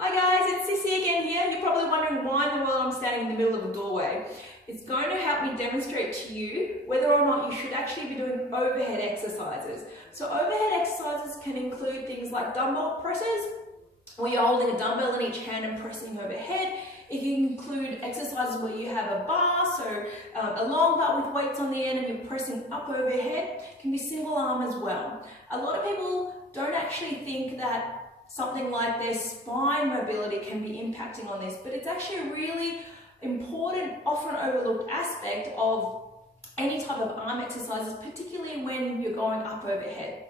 Hi guys, it's Sissy again here. You're probably wondering why in the world I'm standing in the middle of a doorway. It's going to help me demonstrate to you whether or not you should actually be doing overhead exercises. So overhead exercises can include things like dumbbell presses, where you're holding a dumbbell in each hand and pressing overhead. It can include exercises where you have a bar, so a long bar with weights on the end and you're pressing up overhead. It can be single arm as well. A lot of people don't actually think that something like their spine mobility can be impacting on this, but it's actually a really important, often overlooked aspect of any type of arm exercises, particularly when you're going up overhead.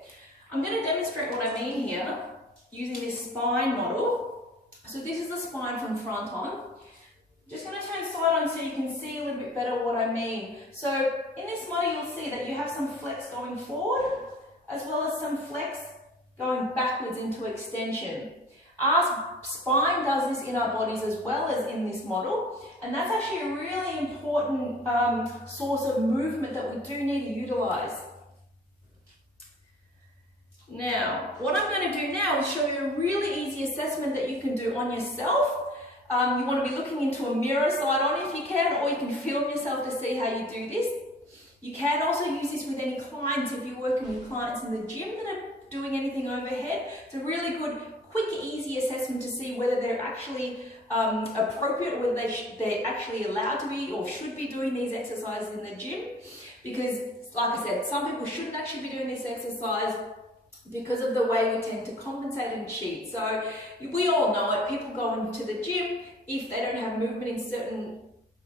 I'm going to demonstrate what I mean here using this spine model. So this is the spine from front on. Just going to turn side on so you can see a little bit better what I mean. So in this model you'll see that you have some flex going forward as well as some flex going backwards into extension. Our spine does this in our bodies as well as in this model, and that's actually a really important source of movement that we do need to utilize. Now, what I'm going to do now is show you a really easy assessment that you can do on yourself. You want to be looking into a mirror side on if you can, or you can film yourself to see how you do this. You can also use this with any clients if you're working with clients in the gym that are doing anything overhead. It's a really good, quick, easy assessment to see whether they're actually appropriate, whether they're actually allowed to be or should be doing these exercises in the gym. Because, like I said, some people shouldn't actually be doing this exercise because of the way we tend to compensate and cheat. So we all know it. People go into the gym, if they don't have movement in certain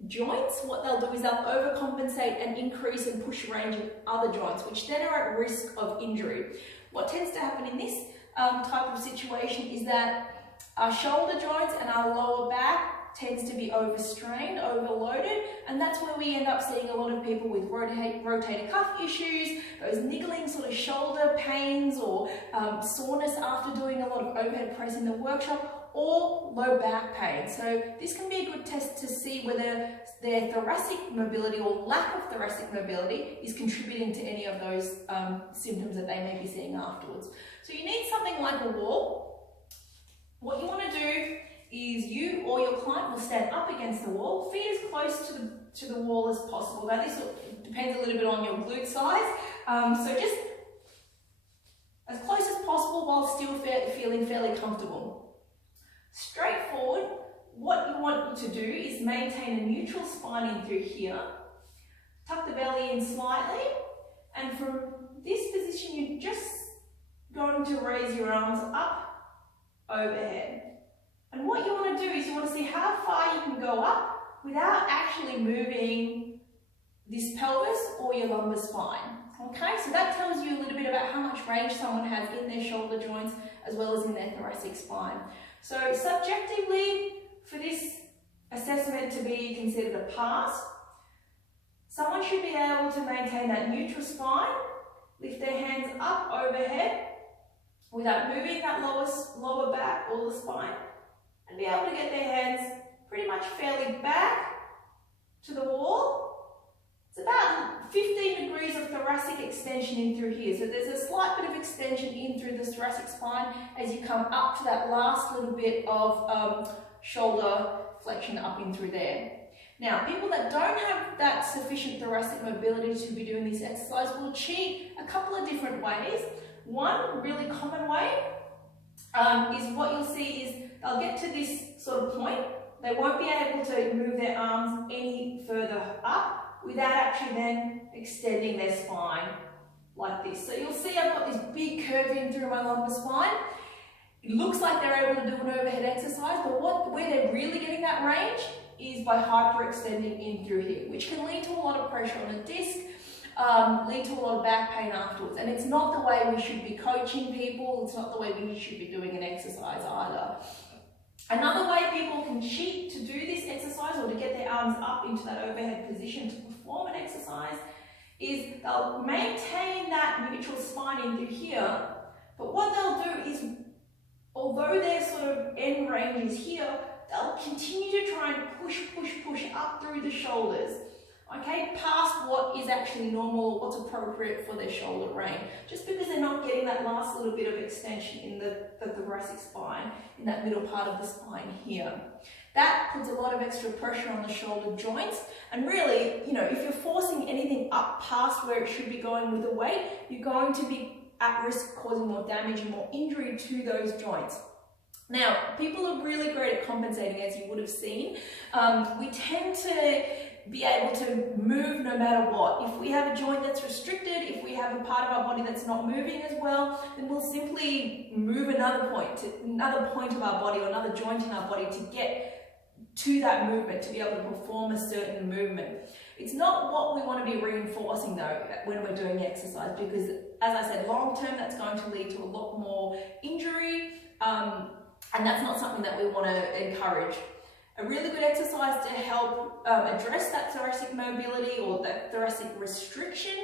joints, what they'll do is they'll overcompensate and increase and push range of other joints, which then are at risk of injury. What tends to happen in this type of situation is that our shoulder joints and our lower back tends to be overstrained, overloaded, and that's where we end up seeing a lot of people with rotator cuff issues, those niggling sort of shoulder pains or soreness after doing a lot of overhead press in the workshop, or low back pain. So this can be a good test to see whether their thoracic mobility or lack of thoracic mobility is contributing to any of those symptoms that they may be seeing afterwards. So you need something like a wall. What you want to do is you or your client will stand up against the wall, feet as close to the wall as possible. Now this depends a little bit on your glute size, so just as close as possible while still feeling fairly comfortable. Straightforward, what you want to do is maintain a neutral spine in through here, tuck the belly in slightly, and from this position you're just going to raise your arms up overhead. And what you want to do is you want to see how far you can go up without actually moving this pelvis or your lumbar spine. Okay, so that tells you a little bit about how much range someone has in their shoulder joints as well as in their thoracic spine. So subjectively, for this assessment to be considered a pass, someone should be able to maintain that neutral spine, lift their hands up overhead without moving that lower back or the spine, and be able to get their hands pretty much fairly back to the wall. It's about 15 degrees of thoracic extension in through here. So there's a slight bit of extension in through the thoracic spine as you come up to that last little bit of shoulder flexion up in through there. Now, people that don't have that sufficient thoracic mobility to be doing this exercise will cheat a couple of different ways. One really common way is what you'll see is they'll get to this sort of point. They won't be able to move their arms any further up without actually then extending their spine like this. So you'll see I've got this big curve in through my lumbar spine. It looks like they're able to do an overhead exercise, but where they're really getting that range is by hyperextending in through here, which can lead to a lot of pressure on the disc, lead to a lot of back pain afterwards. And it's not the way we should be coaching people, it's not the way we should be doing an exercise either. Another way people can cheat to do this exercise or to get their arms up into that overhead position to perform an exercise is they'll maintain that neutral spine in through here, but what they'll do is, although their sort of end range is here, they'll continue to try and push up through the shoulders. okay, past what is actually normal, what's appropriate for their shoulder range, just because they're not getting that that last little bit of extension in the thoracic spine, in that middle part of the spine here. That puts a lot of extra pressure on the shoulder joints, and really, you know, if you're forcing anything up past where it should be going with the weight, you're going to be at risk causing more damage and more injury to those joints. Now, people are really great at compensating, as you would have seen. We tend to be able to move no matter what. If we have a joint that's restricted, if we have a part of our body that's not moving as well, then we'll simply move another point of our body or another joint in our body to get to that movement, to be able to perform a certain movement. It's not what we want to be reinforcing though when we're doing exercise, because as I said, long term that's going to lead to a lot more injury, and that's not something that we want to encourage. A really good exercise to help address that thoracic mobility or that thoracic restriction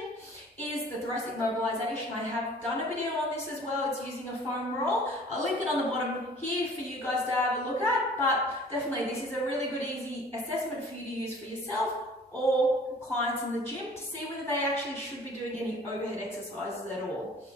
is the thoracic mobilization. I have done a video on this as well. It's using a foam roll. I'll link it on the bottom here for you guys to have a look at, but definitely this is a really good easy assessment for you to use for yourself or clients in the gym to see whether they actually should be doing any overhead exercises at all.